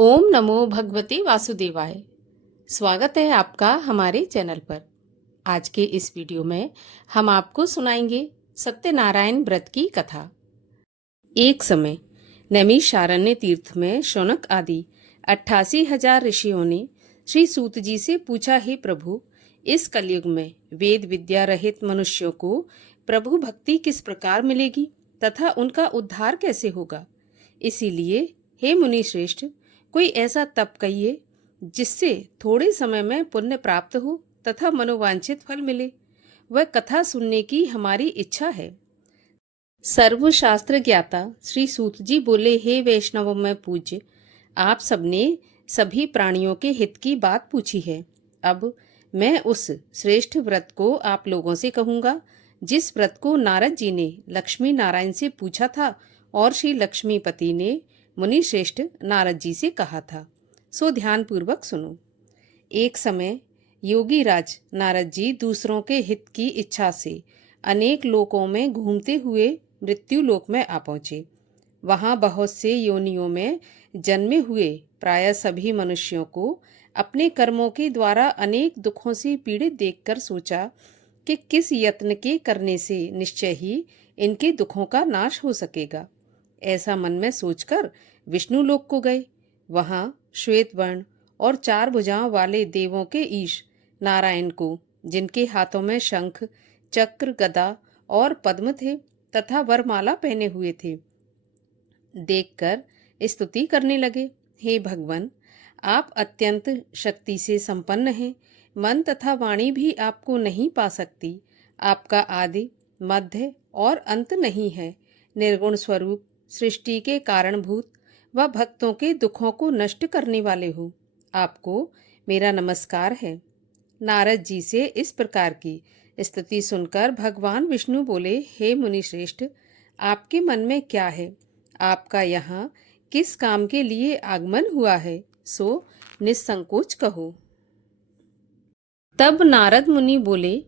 ओम नमो भगवते वासुदेवाय। स्वागत है आपका हमारे चैनल पर। आज के इस वीडियो में हम आपको सुनाएंगे सत्यनारायण व्रत की कथा। एक समय नैमिषारण्य तीर्थ में शौनक आदि 88,000 ऋषियों ने श्री सूत जी से पूछा, हे प्रभु, इस कलयुग में वेद विद्या रहित मनुष्यों को प्रभु भक्ति किस प्रकार मिलेगी तथा उनका उद्धार कैसे होगा। इसीलिए हे मुनि श्रेष्ठ, कोई ऐसा तप कहिए जिससे थोड़े समय में पुण्य प्राप्त हो तथा मनोवांछित फल मिले। वह कथा सुनने की हमारी इच्छा है। सर्वशास्त्र ज्ञाता श्री सूत जी बोले, हे वैष्णवों में पूज्य, आप सबने सभी प्राणियों के हित की बात पूछी है। अब मैं उस श्रेष्ठ व्रत को आप लोगों से कहूंगा जिस व्रत को नारद जी ने लक्ष्मी नारायण से पूछा था और श्री लक्ष्मीपति ने मुनि श्रेष्ठ नारद जी से कहा था। सो ध्यान पूर्वक सुनो। एक समय योगी राज नारद जी दूसरों के हित की इच्छा से अनेक लोकों में घूमते हुए मृत्यु लोक में आ पहुंचे। वहां बहुत से योनियों में जन्मे हुए प्राय सभी मनुष्यों को अपने कर्मों के द्वारा अनेक दुखों से पीड़ित देखकर सोचा कि किस यत्न के करने से निश्चय ही इनके दुखों का नाश हो सकेगा। ऐसा मन में सोचकर विष्णु लोक को गए। वहां श्वेत वर्ण और 4 भुजाओं वाले देवों के ईश नारायण को, जिनके हाथों में शंख चक्र गदा और पद्म थे तथा वरमाला पहने हुए थे, देखकर स्तुति करने लगे। हे भगवान, आप अत्यंत शक्ति से संपन्न हैं। मन तथा वाणी भी आपको नहीं पा सकती। आपका आदि मध्य और अंत नहीं है। निर्गुण स्वरूप सृष्टि के कारणभूत व भक्तों के दुखों को नष्ट करने वाले हो। आपको मेरा नमस्कार है। नारद जी से इस प्रकार की स्तुति सुनकर भगवान विष्णु बोले, हे मुनि श्रेष्ठ, आपके मन में क्या है? आपका यहाँ किस काम के लिए आगमन हुआ है, सो निसंकोच कहो। तब नारद मुनि बोले,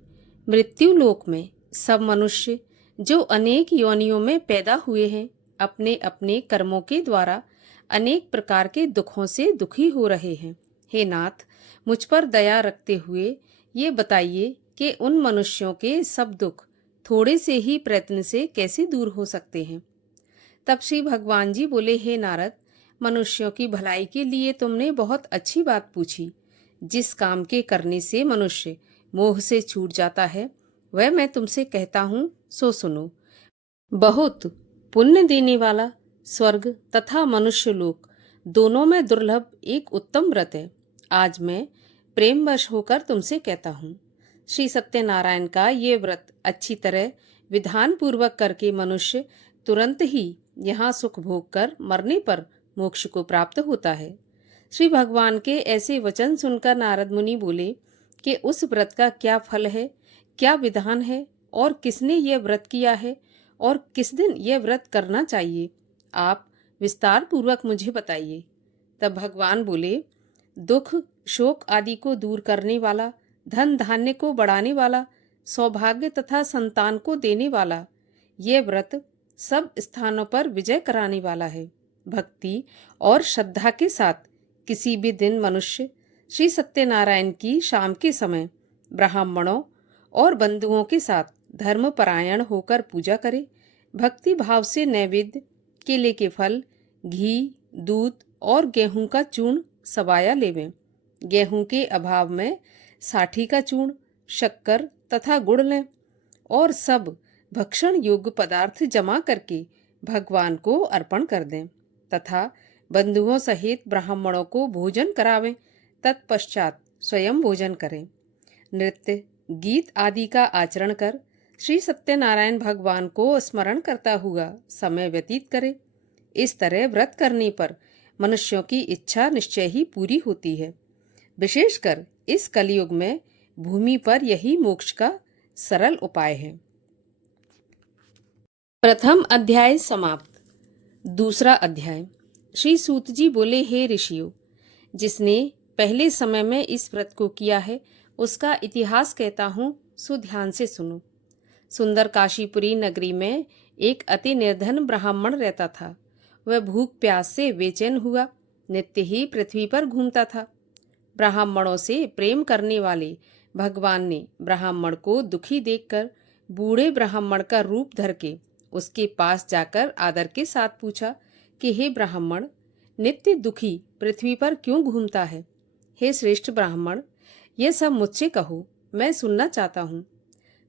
मृत्यु लोक में सब मनुष्य जो अनेक योनियों में पैदा हुए हैं, अपने अपने कर्मों के द्वारा अनेक प्रकार के दुखों से दुखी हो रहे हैं। हे नाथ, मुझ पर दया रखते हुए ये बताइए कि उन मनुष्यों के सब दुख थोड़े से ही प्रयत्न से कैसे दूर हो सकते हैं। तब श्री भगवान जी बोले, हे नारद, मनुष्यों की भलाई के लिए तुमने बहुत अच्छी बात पूछी। जिस काम के करने से मनुष्य मोह से छूट जाता है, वह मैं तुमसे कहता हूँ, सो सुनो। बहुत पुण्य देने वाला स्वर्ग तथा मनुष्य लोक दोनों में दुर्लभ एक उत्तम व्रत है। आज मैं प्रेमवश होकर तुमसे कहता हूँ। श्री सत्यनारायण का ये व्रत अच्छी तरह विधान पूर्वक करके मनुष्य तुरंत ही यहाँ सुख भोग कर मरने पर मोक्ष को प्राप्त होता है। श्री भगवान के ऐसे वचन सुनकर नारद मुनि बोले कि उस व्रत का क्या फल है, क्या विधान है और किसने यह व्रत किया है और किस दिन यह व्रत करना चाहिए, आप विस्तार पूर्वक मुझे बताइए। तब भगवान बोले, दुख शोक आदि को दूर करने वाला, धन धान्य को बढ़ाने वाला, सौभाग्य तथा संतान को देने वाला, यह व्रत सब स्थानों पर विजय कराने वाला है। भक्ति और श्रद्धा के साथ किसी भी दिन मनुष्य श्री सत्यनारायण की शाम के समय ब्राह्मणों और बंधुओं के साथ धर्मपरायण होकर पूजा करे। भक्ति भाव से नैवेद्य, केले के फल, घी, दूध और गेहूं का चूर्ण सवाया लेवें। गेहूं के अभाव में साठी का चूर्ण, शक्कर तथा गुड़ लें और सब भक्षण योग्य पदार्थ जमा करके भगवान को अर्पण कर दें तथा बंधुओं सहित ब्राह्मणों को भोजन करावें। तत्पश्चात स्वयं भोजन करें। नृत्य गीत आदि का आचरण कर श्री सत्यनारायण भगवान को स्मरण करता हुआ समय व्यतीत करें। इस तरह व्रत करने पर मनुष्यों की इच्छा निश्चय ही पूरी होती है। विशेषकर इस कलयुग में भूमि पर यही मोक्ष का सरल उपाय है। प्रथम अध्याय समाप्त। दूसरा अध्याय। श्री सूत जी बोले, हे ऋषियों, जिसने पहले समय में इस व्रत को किया है उसका इतिहास कहता हूँ, सो ध्यान से सुनो। सुंदर काशीपुरी नगरी में एक अति निर्धन ब्राह्मण रहता था। वह भूख प्यास से बेचैन हुआ नित्य ही पृथ्वी पर घूमता था। ब्राह्मणों से प्रेम करने वाले भगवान ने ब्राह्मण को दुखी देखकर बूढ़े ब्राह्मण का रूप धर के उसके पास जाकर आदर के साथ पूछा कि हे ब्राह्मण, नित्य दुखी पृथ्वी पर क्यों घूमता है? हे श्रेष्ठ ब्राह्मण, ये सब मुझसे कहो, मैं सुनना चाहता हूँ।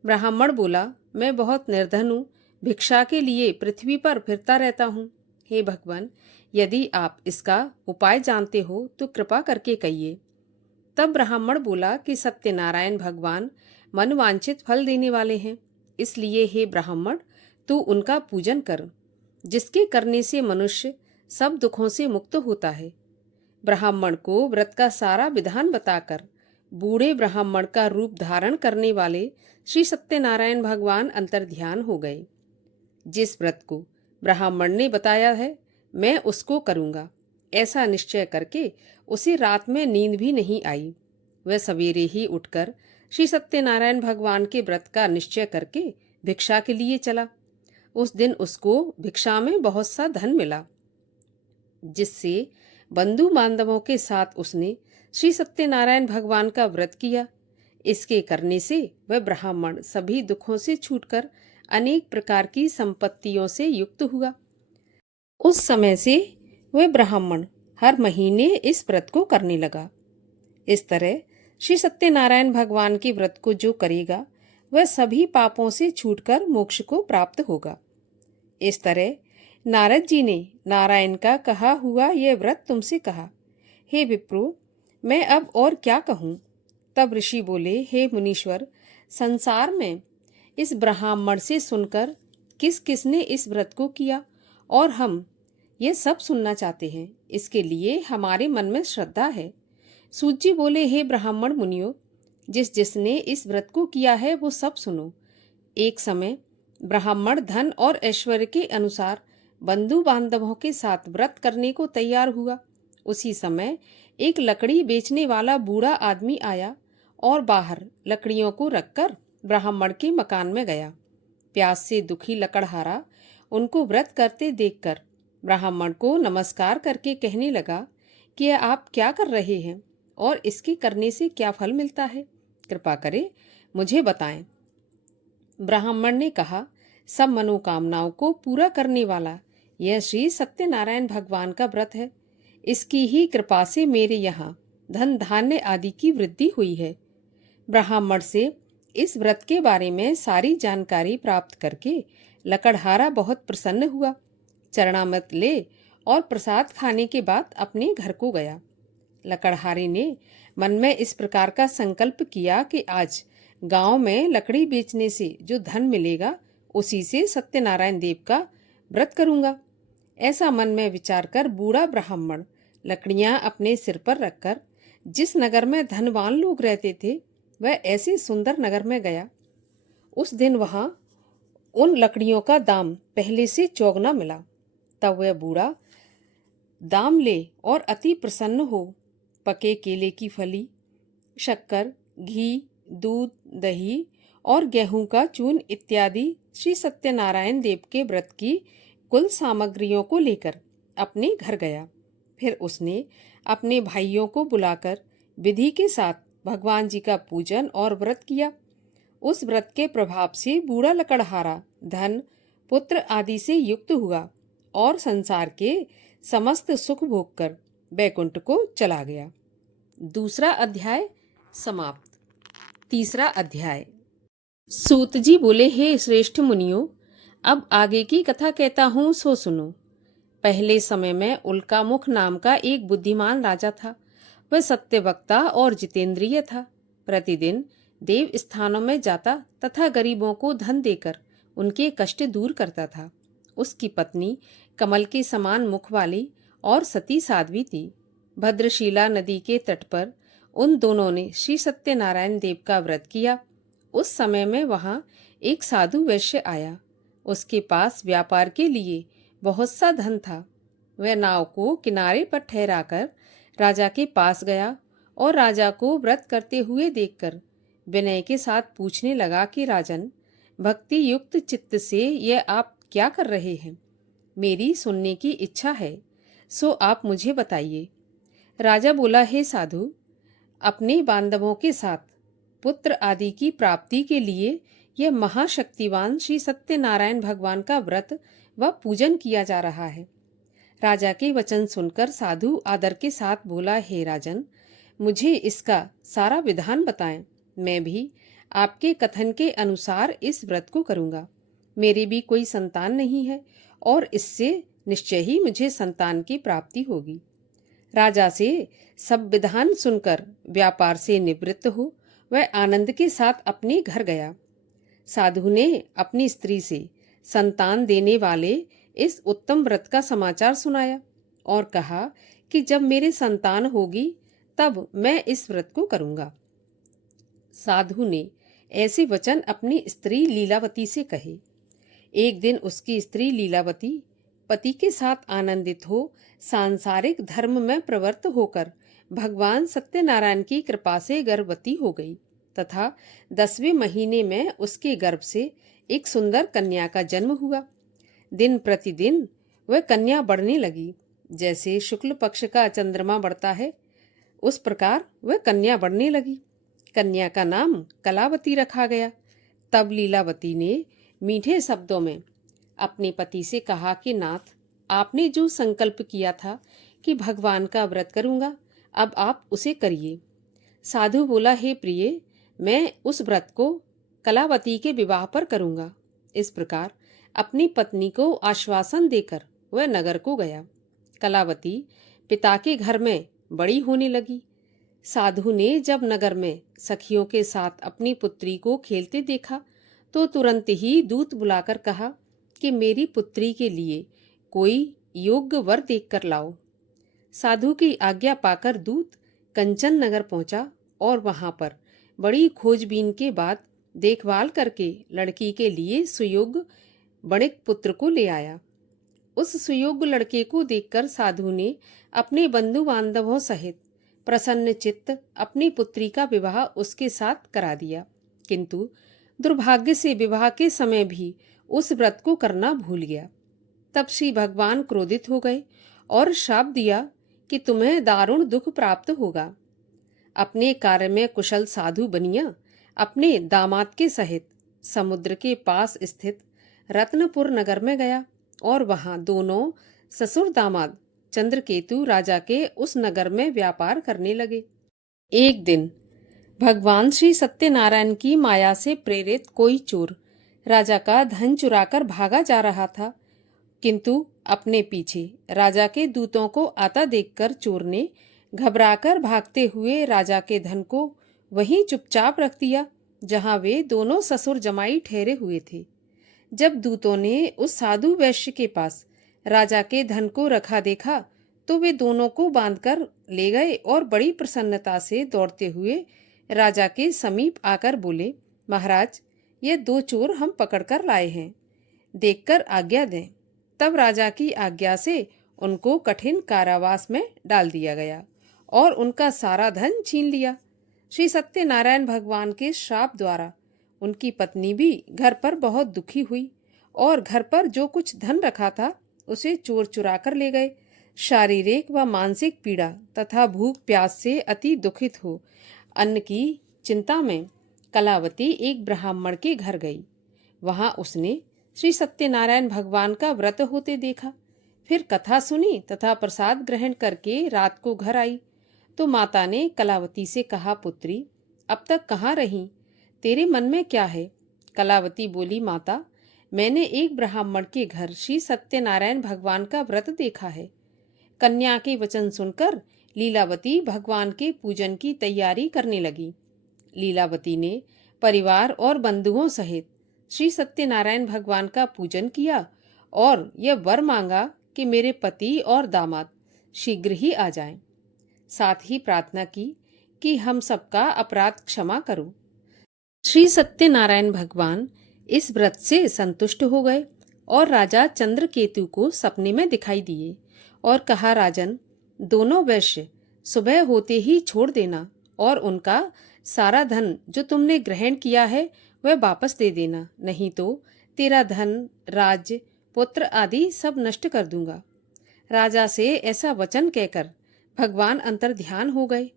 ब्राह्मण बोला, मैं बहुत निर्धन हूँ, भिक्षा के लिए पृथ्वी पर फिरता रहता हूँ। हे भगवान, यदि आप इसका उपाय जानते हो तो कृपा करके कहिए। तब ब्राह्मण बोला कि सत्यनारायण भगवान मनवांछित फल देने वाले हैं, इसलिए हे ब्राह्मण, तू उनका पूजन कर, जिसके करने से मनुष्य सब दुखों से मुक्त होता है। ब्राह्मण को व्रत का सारा विधान बताकर बूढ़े ब्राह्मण का रूप धारण करने वाले श्री सत्यनारायण भगवान अंतर्ध्यान हो गए। जिस व्रत को ब्राह्मण ने बताया है, मैं उसको करूँगा, ऐसा निश्चय करके उसे रात में नींद भी नहीं आई। वह सवेरे ही उठकर श्री सत्यनारायण भगवान के व्रत का निश्चय करके भिक्षा के लिए चला। उस दिन उसको भिक्षा में बहुत सा धन मिला, जिससे बंधु बांधवों के साथ उसने श्री सत्यनारायण भगवान का व्रत किया। इसके करने से वह ब्राह्मण सभी दुखों से छूटकर अनेक प्रकार की संपत्तियों से युक्त हुआ। उस समय से वह ब्राह्मण हर महीने इस व्रत को करने लगा। इस तरह श्री सत्यनारायण भगवान के व्रत को जो करेगा वह सभी पापों से छूटकर मोक्ष को प्राप्त होगा। इस तरह नारद जी ने नारायण का कहा हुआ यह व्रत तुमसे कहा। हे विप्रो, मैं अब और क्या कहूँ? तब ऋषि बोले, हे मुनीश्वर, संसार में इस ब्राह्मण से सुनकर किस किसने इस व्रत को किया और हम ये सब सुनना चाहते हैं, इसके लिए हमारे मन में श्रद्धा है। सूत जी बोले, हे ब्राह्मण मुनियों, जिस जिसने इस व्रत को किया है वो सब सुनो। एक समय ब्राह्मण धन और ऐश्वर्य के अनुसार बंधु बांधवों के साथ व्रत करने को तैयार हुआ। उसी समय एक लकड़ी बेचने वाला बूढ़ा आदमी आया और बाहर लकड़ियों को रखकर ब्राह्मण के मकान में गया। प्यास से दुखी लकड़हारा उनको व्रत करते देखकर ब्राह्मण को नमस्कार करके कहने लगा कि आप क्या कर रहे हैं और इसके करने से क्या फल मिलता है, कृपा करें मुझे बताएं। ब्राह्मण ने कहा, सब मनोकामनाओं को पूरा करने वाला यह श्री सत्यनारायण भगवान का व्रत है। इसकी ही कृपा से मेरे यहाँ धन धान्य आदि की वृद्धि हुई है। ब्राह्मण से इस व्रत के बारे में सारी जानकारी प्राप्त करके लकड़हारा बहुत प्रसन्न हुआ। चरणामृत ले और प्रसाद खाने के बाद अपने घर को गया। लकड़हारे ने मन में इस प्रकार का संकल्प किया कि आज गांव में लकड़ी बेचने से जो धन मिलेगा उसी से सत्यनारायण देव का व्रत करूंगा। ऐसा मन में विचार कर बूढ़ा ब्राह्मण लकड़ियां अपने सिर पर रखकर जिस नगर में धनवान लोग रहते थे वह ऐसे सुंदर नगर में गया। उस दिन वहां उन लकड़ियों का दाम पहले से चौगुना मिला। तब वह बूढ़ा दाम ले और अति प्रसन्न हो पके केले की फली, शक्कर, घी, दूध, दही और गेहूं का चून इत्यादि श्री सत्यनारायण देव के व्रत की कुल सामग्रियों को लेकर अपने घर गया। फिर उसने अपने भाइयों को बुलाकर विधि के साथ भगवान जी का पूजन और व्रत किया। उस व्रत के प्रभाव से बूढ़ा लकड़हारा धन, पुत्र आदि से युक्त हुआ और संसार के समस्त सुख भोग कर बैकुंठ को चला गया। दूसरा अध्याय समाप्त। तीसरा अध्याय। सूत जी बोले, हे श्रेष्ठ मुनियों, अब आगे की कथा कहता हूँ सो सुनो। पहले समय में उल्कामुख नाम का एक बुद्धिमान राजा था। वह सत्यवक्ता और जितेंद्रिय था। प्रतिदिन देव स्थानों में जाता तथा गरीबों को धन देकर उनके कष्ट दूर करता था। उसकी पत्नी कमल के समान मुख वाली और सती साध्वी थी। भद्रशिला नदी के तट पर उन दोनों ने श्री सत्यनारायण देव का व्रत किया। उस समय में वहाँ एक साधु वैश्य आया। उसके पास व्यापार के लिए बहुत सा धन था। वह नाव को किनारे पर ठहराकर राजा के पास गया और राजा को व्रत करते हुए देखकर विनय के साथ पूछने लगा कि राजन, भक्ति युक्त चित्त से यह आप क्या कर रहे हैं? मेरी सुनने की इच्छा है। सो आप मुझे बताइए। राजा बोला, हे साधु, अपने बांधवों के साथ पुत्र आदि की प्राप्ति के लिए यह महाशक्तिवान श्री सत्यनारायण भगवान का व्रत व पूजन किया जा रहा है। राजा के वचन सुनकर साधु आदर के साथ बोला, हे राजन, मुझे इसका सारा विधान बताएं। मैं भी आपके कथन के अनुसार इस व्रत को करूंगा। मेरी भी कोई संतान नहीं है और इससे निश्चय ही मुझे संतान की प्राप्ति होगी। राजा से सब विधान सुनकर व्यापार से निवृत्त हो वह आनंद के साथ अपने घर गया। साधु ने अपनी स्त्री से संतान देने वाले इस उत्तम व्रत का समाचार सुनाया और कहा कि जब मेरे संतान होगी तब मैं इस व्रत को करूंगा। साधु ने ऐसे वचन अपनी स्त्री लीलावती से कहे। एक दिन उसकी स्त्री लीलावती पति के साथ आनंदित हो सांसारिक धर्म में प्रवृत्त होकर भगवान सत्यनारायण की कृपा से गर्भवती हो गई तथा 10वें महीने में उसके गर्भ से एक सुंदर कन्या का जन्म हुआ। दिन प्रतिदिन वह कन्या बढ़ने लगी। जैसे शुक्ल पक्ष का चंद्रमा बढ़ता है उस प्रकार वह कन्या बढ़ने लगी। कन्या का नाम कलावती रखा गया। तब लीलावती ने मीठे शब्दों में अपने पति से कहा कि नाथ, आपने जो संकल्प किया था कि भगवान का व्रत करूंगा, अब आप उसे करिए। साधु बोला, हे प्रिय, मैं उस व्रत को कलावती के विवाह पर करूंगा। इस प्रकार अपनी पत्नी को आश्वासन देकर वह नगर को गया। कलावती पिता के घर में बड़ी होने लगी। साधु ने जब नगर में सखियों के साथ अपनी पुत्री को खेलते देखा तो तुरंत ही दूत बुलाकर कहा कि मेरी पुत्री के लिए कोई योग्य वर देखकर लाओ। साधु की आज्ञा पाकर दूत कंचन नगर पहुंचा और वहां पर बड़ी खोजबीन के बाद देखभाल करके लड़की के लिए सुयोग्य वणिक पुत्र को ले आया। उस सुयोग्य लड़के को देखकर साधु ने अपने बंधु बांधवों सहित प्रसन्न चित्त अपनी पुत्री का विवाह उसके साथ करा दिया। किंतु दुर्भाग्य से विवाह के समय भी उस व्रत को करना भूल गया। तब श्री भगवान क्रोधित हो गए और शाप दिया कि तुम्हें दारुण दुख प्राप्त होगा। अपने कार्य में कुशल साधु बनिया अपने दामाद के सहित समुद्र के पास स्थित रत्नपुर नगर में गया और वहां दोनों ससुर दामाद चंद्रकेतु राजा के उस नगर में व्यापार करने लगे। एक दिन भगवान श्री सत्यनारायण की माया से प्रेरित कोई चोर राजा का धन चुराकर भागा जा रहा था, किंतु अपने पीछे राजा के दूतों को आता देखकर चोर ने घबराकर भागते हुए राजा के धन को वहीं चुपचाप रख दिया जहां वे दोनों ससुर जमाई ठहरे हुए थे। जब दूतों ने उस साधु वैश्य के पास राजा के धन को रखा देखा तो वे दोनों को बांधकर ले गए और बड़ी प्रसन्नता से दौड़ते हुए राजा के समीप आकर बोले, महाराज, ये 2 चोर हम पकड़कर लाए हैं, देखकर आज्ञा दें। तब राजा की आज्ञा से उनको कठिन कारावास में डाल दिया गया और उनका सारा धन छीन लिया। श्री सत्यनारायण भगवान के श्राप द्वारा उनकी पत्नी भी घर पर बहुत दुखी हुई और घर पर जो कुछ धन रखा था उसे चोर चुरा कर ले गए। शारीरिक व मानसिक पीड़ा तथा भूख प्यास से अति दुखित हो अन्न की चिंता में कलावती एक ब्राह्मण के घर गई। वहां उसने श्री सत्यनारायण भगवान का व्रत होते देखा। फिर कथा सुनी तथा प्रसाद ग्रहण करके रात को घर आई तो माता ने कलावती से कहा, पुत्री, अब तक कहाँ रही? तेरे मन में क्या है? कलावती बोली, माता, मैंने एक ब्राह्मण के घर श्री सत्यनारायण भगवान का व्रत देखा है। कन्या के वचन सुनकर लीलावती भगवान के पूजन की तैयारी करने लगी। लीलावती ने परिवार और बंधुओं सहित श्री सत्यनारायण भगवान का पूजन किया और यह वर मांगा कि मेरे पति और दामाद शीघ्र ही आ जाएं। साथ ही प्रार्थना की कि हम सबका अपराध क्षमा करो। श्री सत्यनारायण भगवान इस व्रत से संतुष्ट हो गए और राजा चंद्रकेतु को सपने में दिखाई दिए और कहा, राजन, दोनों वैश्य सुबह होते ही छोड़ देना और उनका सारा धन जो तुमने ग्रहण किया है वह वापस दे देना, नहीं तो तेरा धन, राज्य, पुत्र आदि सब नष्ट कर दूंगा। राजा से ऐसा वचन कहकर भगवान अंतर्ध्यान हो गए।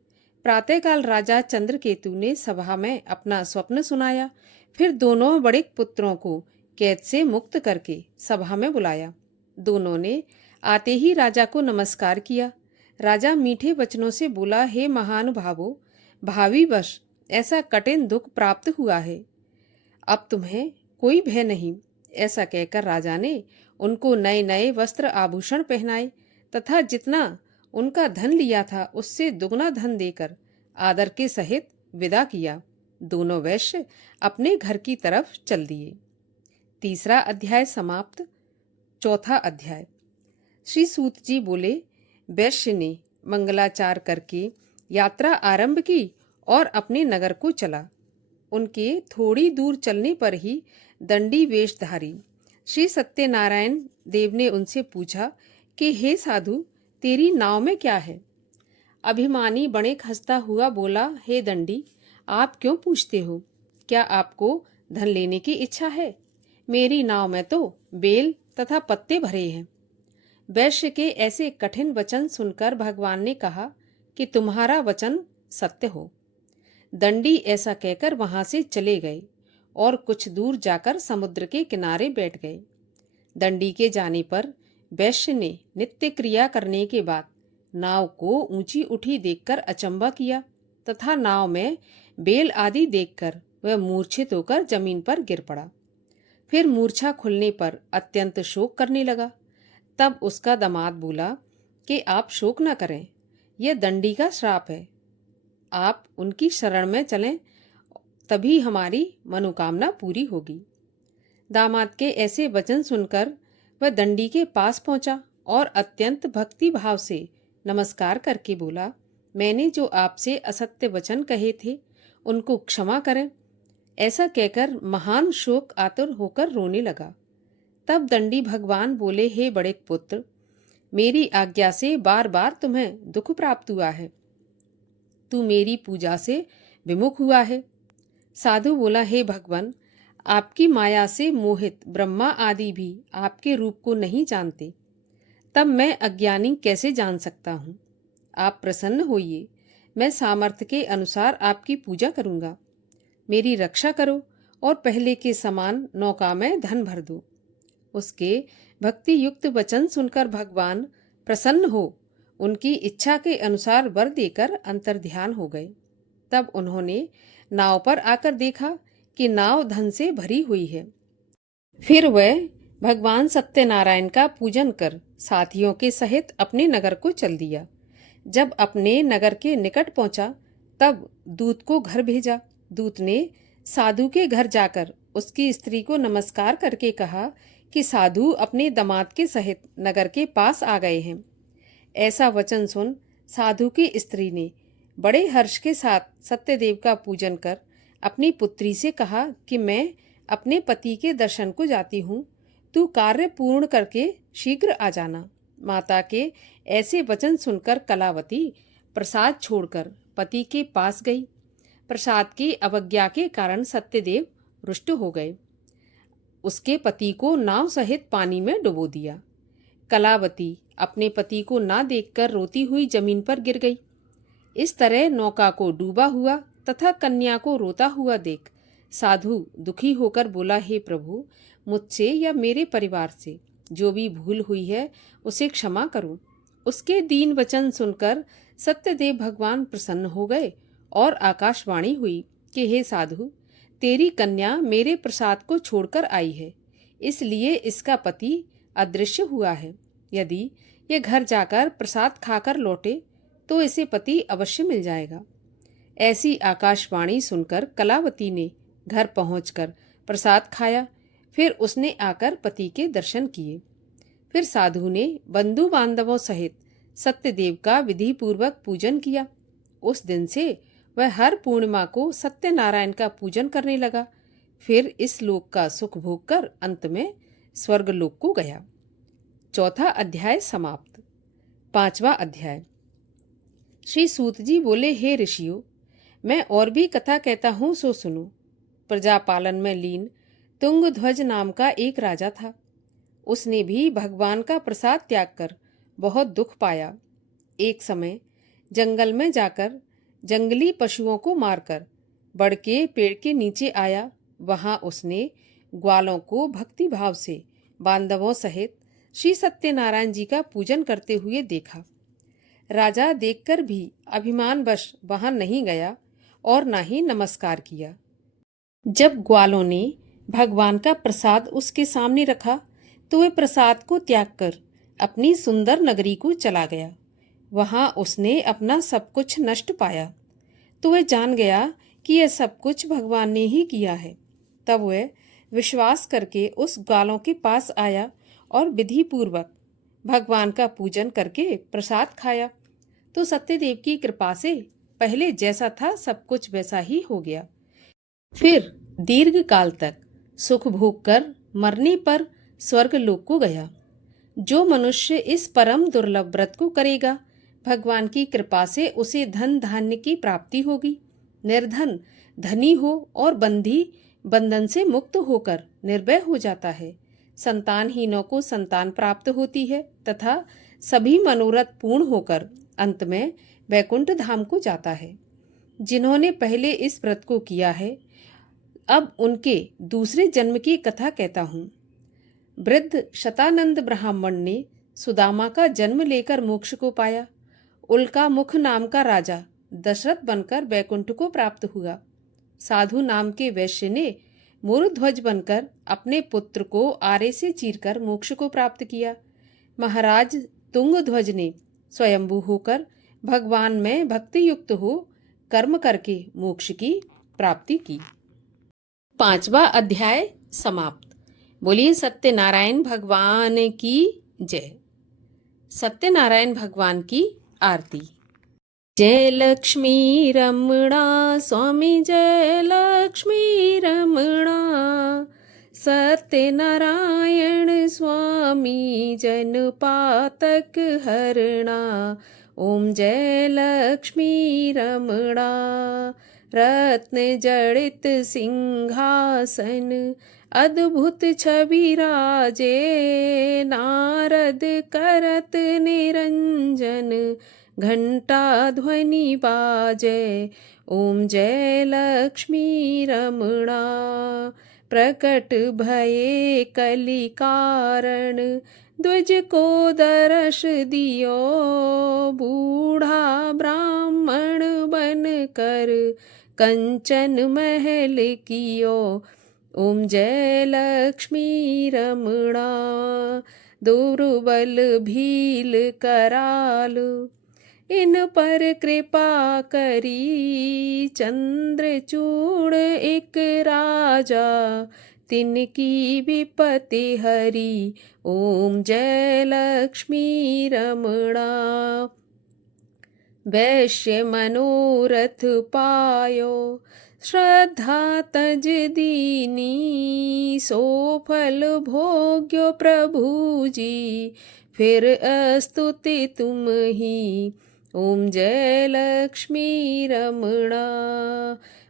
प्रातःकाल राजा चंद्रकेतु ने सभा में अपना स्वप्न सुनाया। फिर दोनों बड़े पुत्रों को कैद से मुक्त करके सभा में बुलाया। दोनों ने आते ही राजा को नमस्कार किया। राजा मीठे वचनों से बोला, हे महानुभावों, भावी वर्ष ऐसा कठिन दुख प्राप्त हुआ है, अब तुम्हें कोई भय नहीं। ऐसा कहकर राजा ने उनको नए नए वस्त्र आभूषण पहनाए तथा जितना उनका धन लिया था उससे दुगना धन देकर आदर के सहित विदा किया। दोनों वैश्य अपने घर की तरफ चल दिए। तीसरा अध्याय समाप्त। चौथा अध्याय। श्री सूत जी बोले, वैश्य ने मंगलाचार करके यात्रा आरंभ की और अपने नगर को चला। उनके थोड़ी दूर चलने पर ही दंडी वेशधारी श्री सत्यनारायण देव ने उनसे पूछा कि हे साधु, तेरी नाव में क्या है? अभिमानी बणिक हंसता हुआ बोला, हे दंडी, आप क्यों पूछते हो? क्या आपको धन लेने की इच्छा है? मेरी नाव में तो बेल तथा पत्ते भरे हैं। वैश्य के ऐसे कठिन वचन सुनकर भगवान ने कहा कि तुम्हारा वचन सत्य हो। दंडी ऐसा कहकर वहां से चले गए और कुछ दूर जाकर समुद्र के किनारे बैठ गए। दंडी के जाने पर वैश्य ने नित्य क्रिया करने के बाद नाव को ऊंची उठी देखकर अचंबा किया तथा नाव में बेल आदि देखकर वह मूर्छित होकर जमीन पर गिर पड़ा। फिर मूर्छा खुलने पर अत्यंत शोक करने लगा। तब उसका दामाद बोला कि आप शोक न करें, यह दंडी का श्राप है। आप उनकी शरण में चलें, तभी हमारी मनोकामना पूरी होगी। दामाद के ऐसे वचन सुनकर वह दंडी के पास पहुंचा और अत्यंत भक्ति भाव से नमस्कार करके बोला, मैंने जो आपसे असत्य वचन कहे थे उनको क्षमा करें। ऐसा कहकर महान शोक आतुर होकर रोने लगा। तब दंडी भगवान बोले, हे बड़े पुत्र, मेरी आज्ञा से बार बार तुम्हें दुख प्राप्त हुआ है। तू मेरी पूजा से विमुख हुआ है। साधु बोला, हे भगवान, आपकी माया से मोहित ब्रह्मा आदि भी आपके रूप को नहीं जानते, तब मैं अज्ञानी कैसे जान सकता हूँ? आप प्रसन्न होइए, मैं सामर्थ्य के अनुसार आपकी पूजा करूँगा। मेरी रक्षा करो और पहले के समान नौका में धन भर दो। उसके भक्ति युक्त वचन सुनकर भगवान प्रसन्न हो उनकी इच्छा के अनुसार वर देकर अंतर्ध्यान हो गए। तब उन्होंने नाव पर आकर देखा कि नाव धन से भरी हुई है। फिर वह भगवान सत्यनारायण का पूजन कर साथियों के सहित अपने नगर को चल दिया। जब अपने नगर के निकट पहुंचा तब दूत को घर भेजा। दूत ने साधु के घर जाकर उसकी स्त्री को नमस्कार करके कहा कि साधु अपने दामाद के सहित नगर के पास आ गए हैं। ऐसा वचन सुन साधु की स्त्री ने बड़े हर्ष के साथ सत्यदेव का पूजन कर अपनी पुत्री से कहा कि मैं अपने पति के दर्शन को जाती हूँ, तू कार्य पूर्ण करके शीघ्र आ जाना। माता के ऐसे वचन सुनकर कलावती प्रसाद छोड़कर पति के पास गई। प्रसाद की अवज्ञा के कारण सत्यदेव रुष्ट हो गए। उसके पति को नाव सहित पानी में डुबो दिया। कलावती अपने पति को ना देखकर रोती हुई जमीन पर गिर गई। इस तरह नौका को डूबा हुआ तथा कन्या को रोता हुआ देख साधु दुखी होकर बोला, हे प्रभु, मुझसे या मेरे परिवार से जो भी भूल हुई है उसे क्षमा करो। उसके दीन वचन सुनकर सत्यदेव भगवान प्रसन्न हो गए और आकाशवाणी हुई कि हे साधु, तेरी कन्या मेरे प्रसाद को छोड़कर आई है, इसलिए इसका पति अदृश्य हुआ है। यदि यह घर जाकर प्रसाद खाकर लौटे तो इसे पति अवश्य मिल जाएगा। ऐसी आकाशवाणी सुनकर कलावती ने घर पहुंचकर प्रसाद खाया। फिर उसने आकर पति के दर्शन किए। फिर साधु ने बंधु बांधवों सहित सत्यदेव का विधि पूर्वक पूजन किया। उस दिन से वह हर पूर्णिमा को सत्यनारायण का पूजन करने लगा। फिर इस लोक का सुख भोग कर अंत में स्वर्ग लोक को गया। चौथा अध्याय समाप्त। पांचवा अध्याय। श्री सूत जी बोले, हे ऋषियों, मैं और भी कथा कहता हूँ सो सुनो। प्रजापालन में लीन तुंगध्वज नाम का एक राजा था। उसने भी भगवान का प्रसाद त्याग कर बहुत दुख पाया। एक समय जंगल में जाकर जंगली पशुओं को मारकर बड़ के पेड़ के नीचे आया। वहां उसने ग्वालों को भक्ति भाव से बांधवों सहित श्री सत्यनारायण जी का पूजन करते हुए देखा। राजा देखकर भी अभिमानवश वहां नहीं गया और न ही नमस्कार किया। जब ग्वालों ने भगवान का प्रसाद उसके सामने रखा तो वे प्रसाद को त्याग कर अपनी सुंदर नगरी को चला गया। वहां उसने अपना सब कुछ नष्ट पाया तो वह जान गया कि यह सब कुछ भगवान ने ही किया है। तब वह विश्वास करके उस ग्वालों के पास आया और विधि पूर्वक भगवान का पूजन करके प्रसाद खाया तो सत्यदेव की कृपा से पहले जैसा था सब कुछ वैसा ही हो गया। फिर दीर्घ काल तक सुख भोग कर मरने पर स्वर्ग लोक को गया। जो मनुष्य इस परम दुर्लभ व्रत को करेगा, भगवान की कृपा से उसे धन धान्य की प्राप्ति होगी। निर्धन धनी हो और बंधी बंधन से मुक्त होकर निर्भय हो जाता है। संतानहीनों को संतान प्राप्त होती है तथा सभी मनोरथ पूर्ण होकर अंत में वैकुंठ धाम को जाता है। जिन्होंने पहले इस व्रत को किया है, अब उनके दूसरे जन्म की कथा कहता हूँ। वृद्ध शतानंद ब्राह्मण ने सुदामा का जन्म लेकर मोक्ष को पाया। उल्का मुख नाम का राजा दशरथ बनकर वैकुंठ को प्राप्त हुआ। साधु नाम के वैश्य ने मोरध्वज बनकर अपने पुत्र को आरे से चीरकर मोक्ष को प्राप्त किया। महाराज तुंगध्वज ने स्वयंभू होकर भगवान में भक्ति युक्त हो कर्म करके मोक्ष की प्राप्ति की। 5वां अध्याय समाप्त। बोलिए सत्यनारायण भगवान की जय। सत्यनारायण भगवान की आरती। जय लक्ष्मी रमणा स्वामी, जय लक्ष्मी रमणा। सत्यनारायण स्वामी जन पातक हरणा। ओम जय लक्ष्मी रमणा। रत्न जड़ित सिंहासन अद्भुत छवि राजे। नारद करत निरंजन घंटा ध्वनि बाजे। ओम जय लक्ष्मी रमणा। प्रकट भये कलि कारण द्विज को दर्श दियो। बूढ़ा ब्राह्मण बन कर कंचन महल कियो। ओम जय लक्ष्मी रमणा। दुर्बल भील कराल इन पर कृपा करी। चंद्रचूड़ एक राजा तिनकी विपत्ति हरी। ओम जय लक्ष्मी रमणा। वैश्य मनोरथ पायो श्रद्धा तज दीनी। सो फल भोग्यो प्रभु जी फिर स्तुति तुम ही। ओम जय लक्ष्मी रमणा।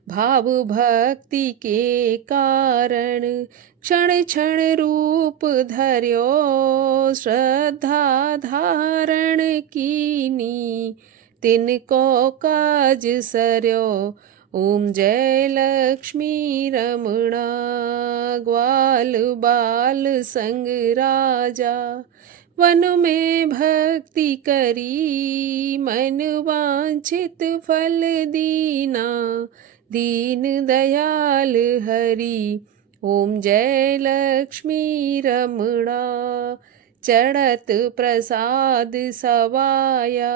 भाव भक्ति के कारण क्षण क्षण रूप धर्यो। श्रद्धा धारण कीनी तिनको काज सर्यो। ओम जय लक्ष्मी रमणा। ग्वाल बाल संग राजा वन में भक्ति करी। मन वांछित फल दीना दीन दयाल हरि। ओम जय लक्ष्मी रमणा। चढ़त प्रसाद सवाया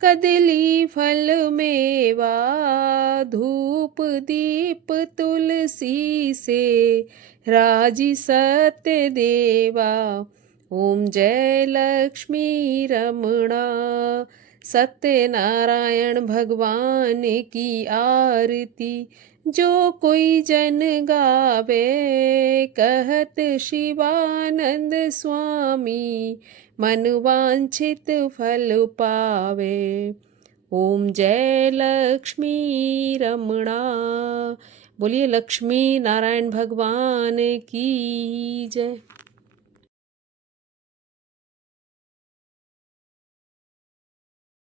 कदली फल मेवा। धूप दीप तुलसी से राजी सत्य देवा। ओम जय लक्ष्मी रमणा। सत्यनारायण भगवान की आरती जो कोई जन गावे। कहत शिवानंद स्वामी मन वांछित फल पावे। ओम जय लक्ष्मी रमणा। बोलिए लक्ष्मी नारायण भगवान की जय।